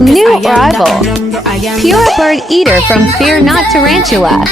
New arrival. Piura bird eater from Fear Not Tarantulas.